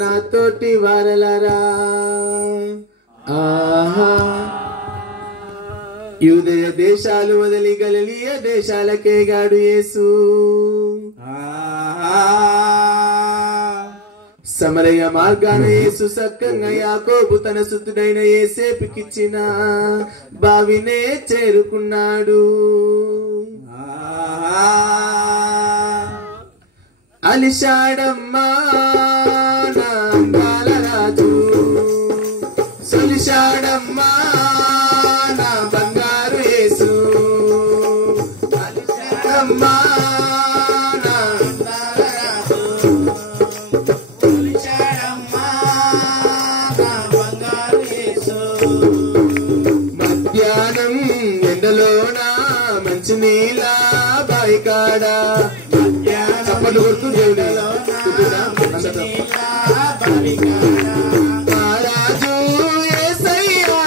నా తోటి వారలరా ఆహా యూదయ దేశాలు వదిలి గలిలియ దేశాలకే గాడు యేసు సమరయ మార్గాన యేసు సక్కంగా యాకోబు తన సుతుడైన యేసేపుకిచ్చిన బావినే చేరుకున్నాడు. అలిశాడమ్మా నా అందాల రాజు, సొలిశాడమ్మా నా బంగారు యేసు. అలిశాడమ్మా నా అందాల రాజు, సొలిశాడమ్మా నా బంగారు యేసు. మధ్యాహ్నం ఎండలోన మంచి నీళ్ళ బాయి కాడ చప్పట్లు కొడుతూ మహారాజు యేసయ్యా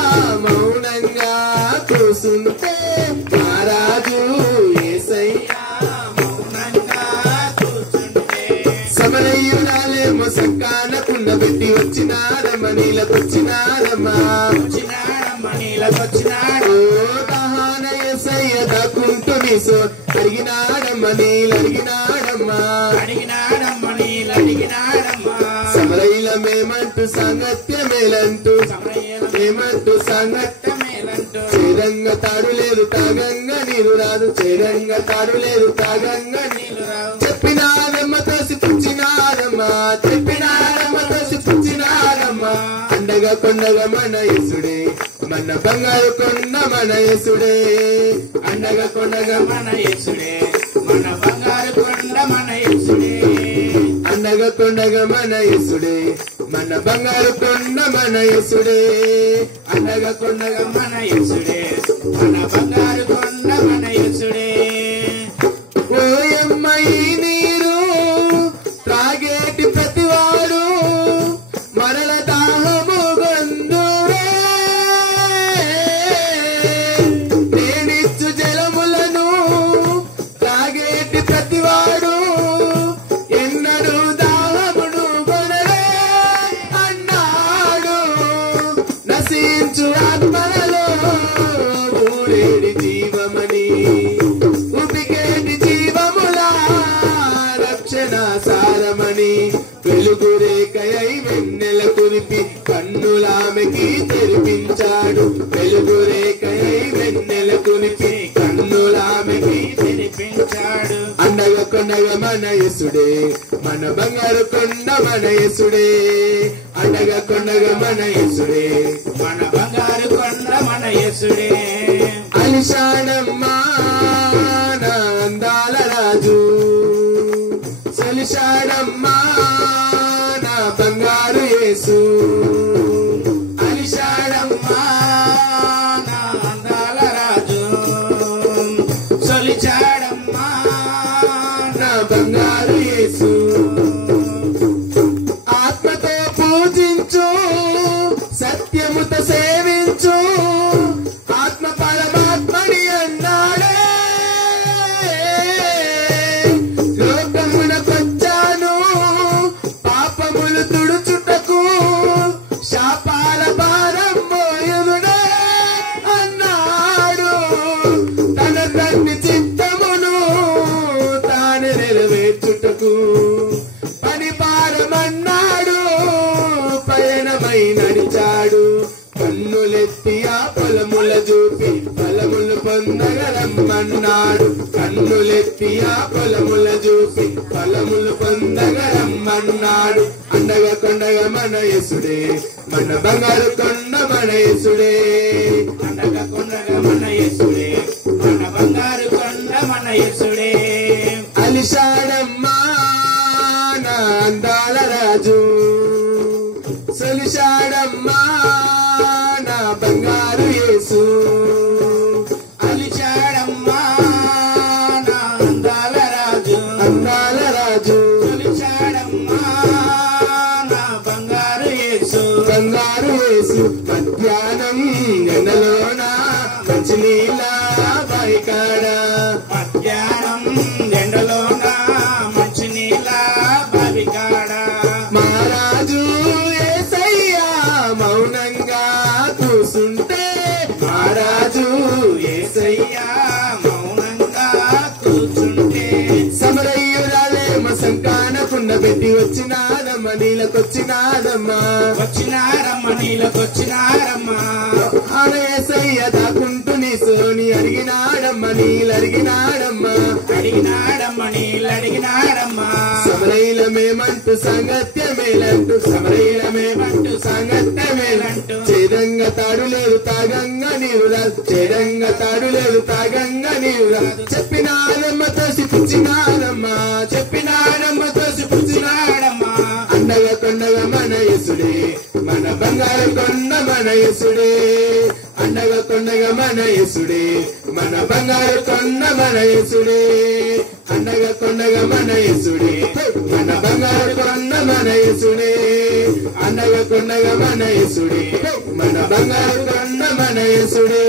మౌనంగా కూసుంటే, మహారాజు యేసయ్యా మౌనంగా కూసుంటే, సమరయ్యురాలేమో సక్కాన కుండ పెట్టి వచ్చినారమ్మ నీళ్ళకొచ్చినారమ్మా దహాన యేసయ్య దాక్కుంటూ నీసో అడిగినాడమ్మ నీళ్ళడిగినాడమ్మా సమరయ్యల మేమంటూ సాంగత్యమేలంటూ మేమంటూ సాంగత్యమేలంటూ చేరంగ తాడు లేదు తాగంగా నీరు రాదు, చేరంగ తాడు లేదు తాగంగా నీరు రాదు. చెప్పినారమ్మ తోసి పుచ్చినారమ్మా, చెప్పినారమ్మ తోసి పుచ్చినారమ్మా. అండగా కొండగా మన యేసుడే మన బంగారు కొండ మన యేసుడే, అండగా కొండగా మన యేసుడే మన బంగారు కొండ మన యేసుడే, అండగా కొండగా మన యేసుడే మన బంగారు కొండ మన యేసుడే, అండగా కొండగా మన యేసుడే మన బంగారు కొండ మన యేసుడే. ఓయమ్మ ఈ నీరు త్రాగేటి ప్రతివాడు మరల దాహము గొందురే, నేనిచ్చు జలములను త్రాగేటి ప్రతివాడు ఎన్నడూ దాహమును కొనలే అన్నాడు. నశించు ఆత్మలలో ఊరేడి జీవమని ఉపికేటి జీవములా రక్షణ సారమని, వెలుగు రేఖయై వెన్నెల కురిపి కన్నులామెకి తెరిపించాడు, వెలుగు రేఖయై వెన్నెల కురిపి కన్నులామెకి తెరిపించాడు. అండగా కొండగా మన యేసుడే మన బంగారు కొండ మన యేసుడే, అండగా కొండగా మన యేసుడే మన బంగారు కొండ మన యేసుడే. అలిశాడమ్మా నా అందాల రాజు, సొలిశాడమ్మా నా బంగారు యేసు. అలిశాడమ్మా నా అందాల రాజు, సొలిశాడమ్మా నా బంగారు యేసు. ఆత్మతో పూజించు సత్యముతో సేవించు ఆత్మ పరమాత్మని అన్నాడే, లోకమునకొచ్చాను పాపములు తుడుచుటకు శాపాల భారం మోయుదుడే అన్నాడు. తన తండ్రి చిత్తమును తాను నెరవేర్చుటకు పని భారమన్నాడు, పయనమై నడిచాడు. కన్నులెత్తి ఆ పొలముల చూపి ఫలములు పొందగరమ్మన్నాడు, కన్నులెత్తి ఆ పొలముల చూపి ఫలములు పొందగరమ్మన్నాడు. అండగా కొండగా మన యేసుడే మన బంగారు కొండ మన యేసుడే, అండగా కొండగా మన యేసుడే మన బంగారు కొండ మన యేసుడే. అలిశాడమ్మా నా అందాల రాజు, సొలిశాడమ్మా నా బంగారు యేసు. అలిశాడమ్మా నా అందాల రాజు, అందాల రాజు, సొలిశాడమ్మా నా బంగారు యేసు, బంగారు యేసు. మధ్యాహ్నం ఎండలోన మంచి నీళ్ళ బాయి కాడ, మధ్యాహ్నం ఎండలోన మంచి నీళ్ళ బావి కాడ, మహారాజు మహారాజు యేసయ్యా మౌనంగా కూసుంటే మహారాజు యేసయ్యా మౌనంగా కూర్చుంటే సమరయ్యురాలేమ సంకానకున్న పెట్టి వచ్చినాదమ్మ నీలకొచ్చినాదమ్మా నీలకొచ్చినారమ్మా ఆడ యేసయ్య దాకుంటూ నీ సోని అడిగినాడమ్మ నీలడిగినాడమ్మా నీళ్ళడిగినాడమ్మా సమరైలమేమంటూ సాంగత్యమేలంటూ సమరైలమేమంటూ సాంగత్యమేలంటూ చేదంగా తాడు లేదు తాగంగా నీవురా చేదంగా తాడు లేదు తాగంగా నీవురా చెప్పినాడమ్మ తోసిపుచ్చినాడమ్మా పుచ్చినాడమ్మా అండగా కొండగా మన యేసుడే మన బంగారు కొండ మన యేసుడే అండగా కొండగా మన యేసుడే మన బంగారు కొండ మన యేసుడే అండగా కొండగా మన యేసుడే మన బంగారు కొండ మన యేసుడే అండగా కొండగా మన యేసుడే మన బంగారు కొండ మన యేసుడే